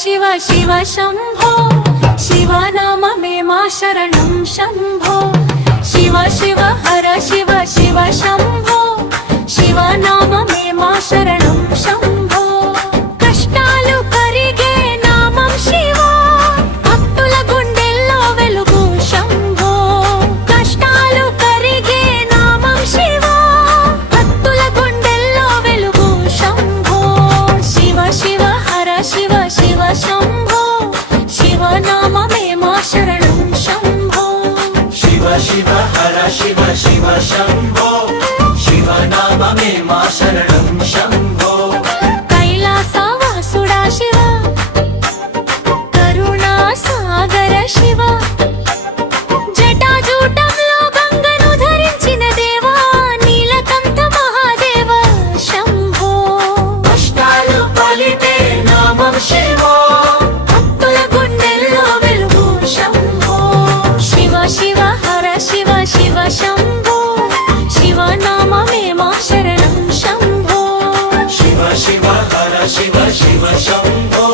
शिव शिव शंभो शिवनाममे मा शरणं शंभो शिव शिव हर शिव शिव शंभो शिवनाममे मा शरणं शंभो कष्टालु करिगे नामं शिव भक्तुल गुंडेल्लो वेलुगु शंभो कष्टालु करिगे नामं शिव भक्तुल गुंडेल्लो वेलुगु शंभो शिव शिव हर शिव शिव शंभो शिवनाममे मा शरणं शंभो शिव शिव हर शिव शिव शंभो शिवनाममे मा शरणं शंभो कैलासवासुडा शिव करुणा सागर शिव जटाजूटंलो गंगनु धरिंचिन देवा नीलकंठ महादेव शंभो कष्टालु पलिते नामं शिवो भक्तुल गुंडेल्लो वेलुगु शंभो शिव शिव हर शिव शिव शंभो शिवनाममे मा शरणं शंभो शिव शिव हर शिव शिव शंभो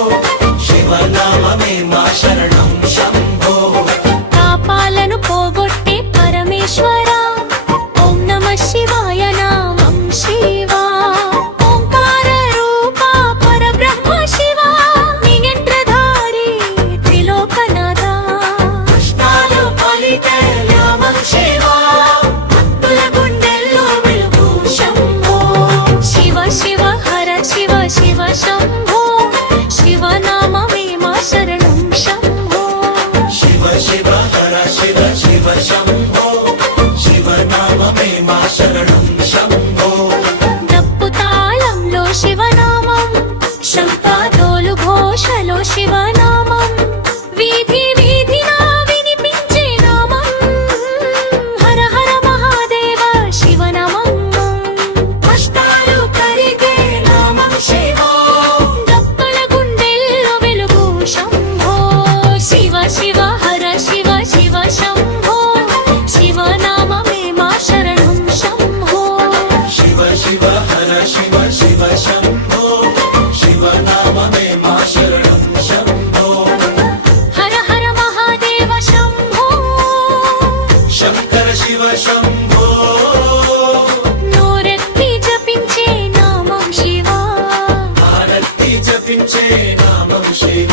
शिवनाममे मा शरणं शंभो పాపాలను పోగొట్టే పరమేశ్వర ఓం నమః శివాయ నామం శివ ఓంకార రూప పరబ్రహ్మ శివ నియంత్రధారి త్రిలోకనాథ కష్టాలు పలితే నామం శివో భక్తుల గుండెల్లో వెలుగు శంభో శివ శివ హర శివ శివ శంభో శివనామమే మా శరణం శంభో शिव शिव हर शिव शिव शंभो शिवनाममे मा शरणं शंभो డప్పు తాళంలో శివనామం శంఖాతోలు ఘోషలో శివనామం వీధి వీధినా వినిపించే నామం హర హర మహాదేవ శివనామం కష్టాలు కరిగే నామం శివో డప్పుల గుండెల్లో వెలుగు శంభో శివ శివ హర శివ శివ శంభో శివనామమే మా శరణం శంభో शिव शिव हर शिव शिव शंभो शिवनाममे मा शरणं शंभो हर हर महादेव शंभो शंकर शिव शंभो నోరెత్తి జపించే నామం శివ भारती जपिंचे नामं शिव